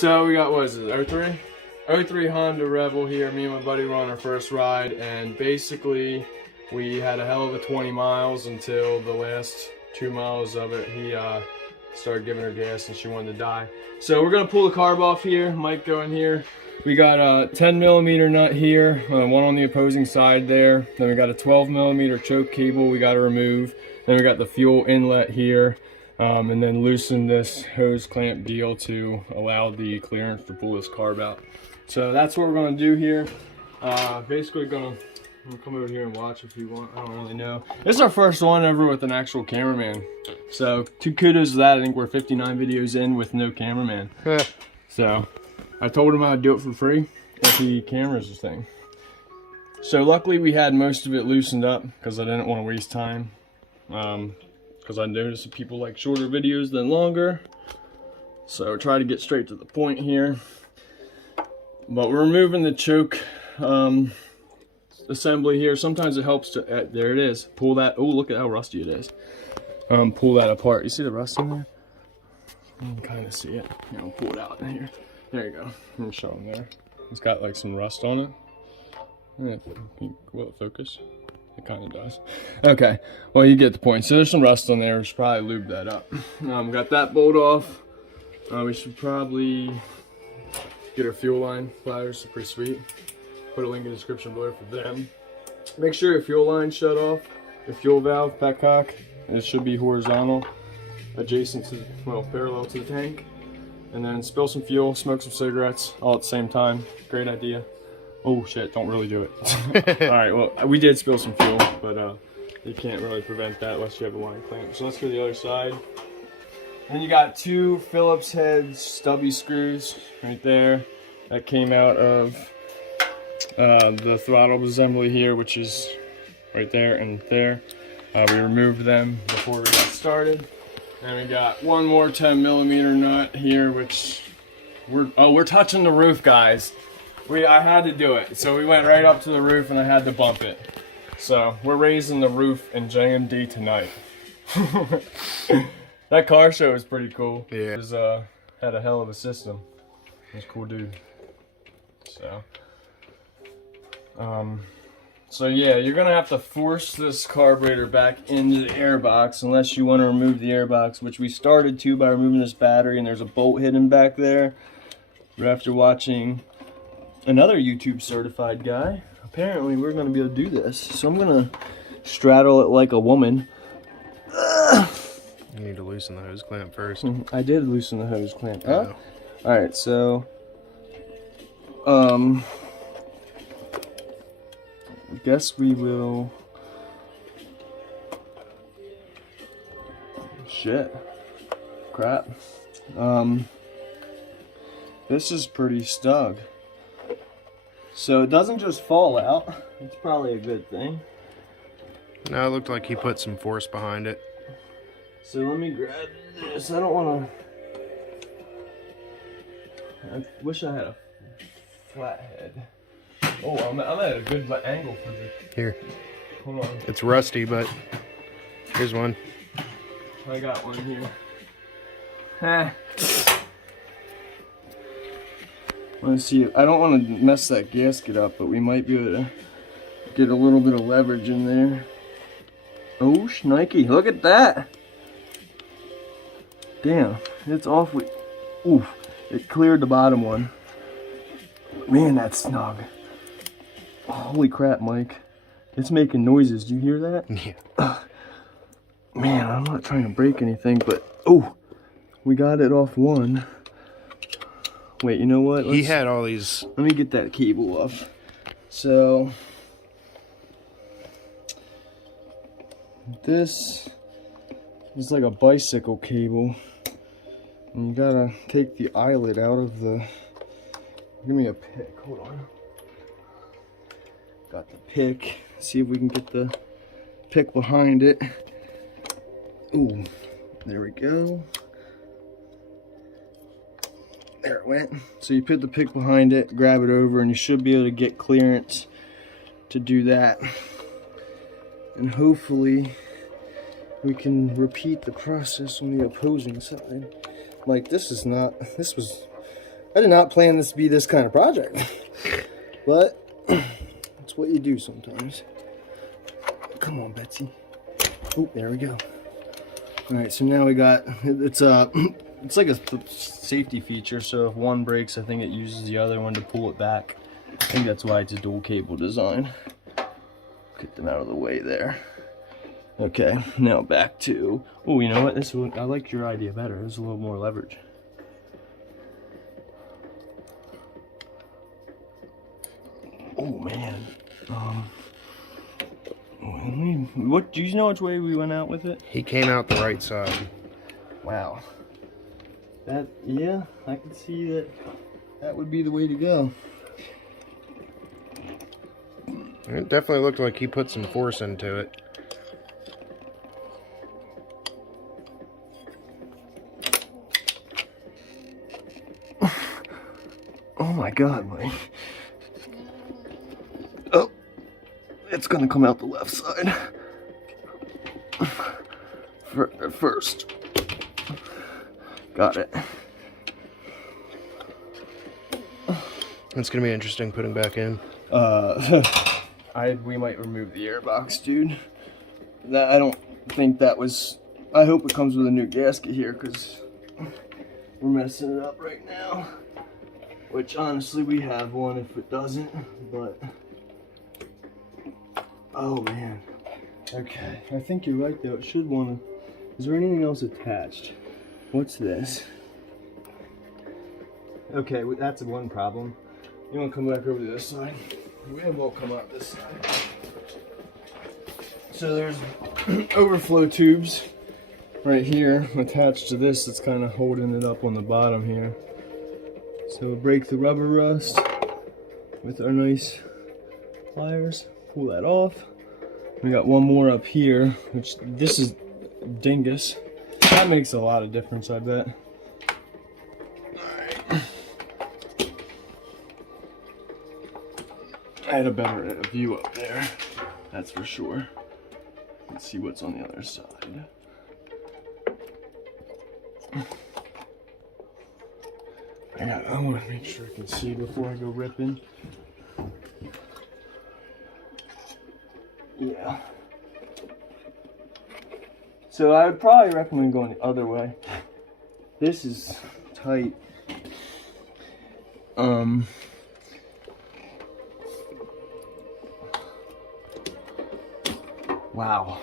So we got, what is it, 03? 03 Honda Rebel here. Me and my buddy were on our first ride, and basically we had a hell of a 20 miles until the last 2 miles of it. He started giving her gas and she wanted to die. So we're gonna pull the carb off here. Mike, go in here. We got a 10mm nut here, one on the opposing side there. Then we got a 12mm choke cable we got to remove. Then we got the fuel inlet here, and then loosen this hose clamp deal to allow the clearance to pull this carb out. So that's what we're going to do here. Basically gonna come over here and watch if you want. I don't really know. This is our first one ever with an actual cameraman. So kudos to that. I think we're 59 videos in with no cameraman. So I told him I'd do it for free if he cameras this thing. So luckily we had most of it loosened up because I didn't want to waste time. Because I noticed that people like shorter videos than longer. So try to get straight to the point here. But we're removing the choke assembly here. Sometimes it helps to, there it is. Pull that, oh look at how rusty it is. Pull that apart. You see the rust in there? You can kind of see it. Yeah, I'll pull it out in here. There you go. Let me show them there. It's got like some rust on it. Yeah, will it focus? It kind of does. Okay, well you get the point. So there's some rust on there. We should probably lube that up. Got that bolt off. We should probably get our fuel line pliers. They're pretty sweet. Put a link in the description below for them. Make sure your fuel line's shut off. Your fuel valve, petcock, it should be horizontal, adjacent to, well, parallel to the tank. And then spill some fuel, smoke some cigarettes, all at the same time. Great idea. Oh shit, don't really do it. Alright, well, we did spill some fuel, but you can't really prevent that unless you have a line clamp. So let's go to the other side. And you got 2 Phillips head stubby screws right there that came out of the throttle assembly here, which is right there and there. We removed them before we got started. And we got one more 10mm nut here, which we're touching the roof, guys. I had to do it. So we went right up to the roof and I had to bump it. So we're raising the roof in JMD tonight. That car show was pretty cool. Yeah. It was, had a hell of a system. It was a cool dude. So yeah, you're gonna have to force this carburetor back into the air box unless you want to remove the air box, which we started to by removing this battery, and there's a bolt hidden back there. But after watching another YouTube certified guy, apparently we're gonna be able to do this. So I'm gonna straddle it like a woman. You need to loosen the hose clamp first. I did loosen the hose clamp. Oh. Alright, so I guess we will. Shit. Crap. This is pretty snug. So it doesn't just fall out. It's probably a good thing. No, it looked like he put some force behind it. So let me grab this. I don't want to. I wish I had a flat head. Oh, I'm at a good angle for this. Here. Hold on. It's rusty, but here's one. I got one here. Let's see. I don't want to mess that gasket up, but we might be able to get a little bit of leverage in there. Oh, shnikey. Look at that. Damn. It's awfully. Oof. It cleared the bottom one. Man, that's snug. Holy crap, Mike. It's making noises. Do you hear that? Yeah. Man, I'm not trying to break anything, but oh, we got it off one. Wait, you know what? He had all these. Let me get that cable off. So this is like a bicycle cable. And you gotta take the eyelet out of the. Give me a pick. Hold on. Got the pick. See if we can get the pick behind it. Ooh, there we go. There it went. So you put the pick behind it, grab it over, and you should be able to get clearance to do that. And hopefully we can repeat the process on the opposing side. Like this was I did not plan this to be this kind of project, but it's what you do sometimes. Come on, Betsy. Oh, there we go. All right, so now we got, it's like a safety feature, so if one breaks, I think it uses the other one to pull it back. I think that's why it's a dual cable design. Get them out of the way there. Okay, now back to, oh, you know what, I like your idea better. There's a little more leverage. Oh man. What do you know which way we went out with it? He came out the right side. Wow. Yeah, I can see that would be the way to go. It definitely looked like he put some force into it. Oh my God, Mike. Oh, it's gonna come out the left side. First. Got it. It's gonna be interesting putting back in. We might remove the air box, dude. I don't think that was. I hope it comes with a new gasket here, because we're messing it up right now. Which honestly, we have one if it doesn't, but oh man. Okay, I think you're right though. It should want to. Is there anything else attached? What's this? Okay, that's one problem. You want to come back over to this side? We won't come out this side. So there's overflow tubes right here attached to this that's kind of holding it up on the bottom here. So we'll break the rubber rust with our nice pliers. Pull that off. We got one more up here, which this is dingus. That makes a lot of difference, I bet. Alright. I had a better view up there, that's for sure. Let's see what's on the other side. I want to make sure I can see before I go ripping. Yeah. So I would probably recommend going the other way. This is tight. Wow.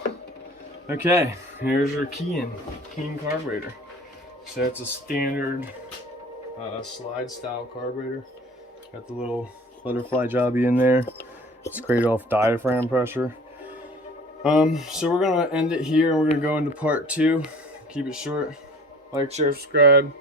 Okay, here's our Keen carburetor. So that's a standard slide style carburetor. Got the little butterfly jobby in there. It's created off diaphragm pressure. So we're gonna end it here and we're gonna go into part 2. Keep it short. Like, share, subscribe.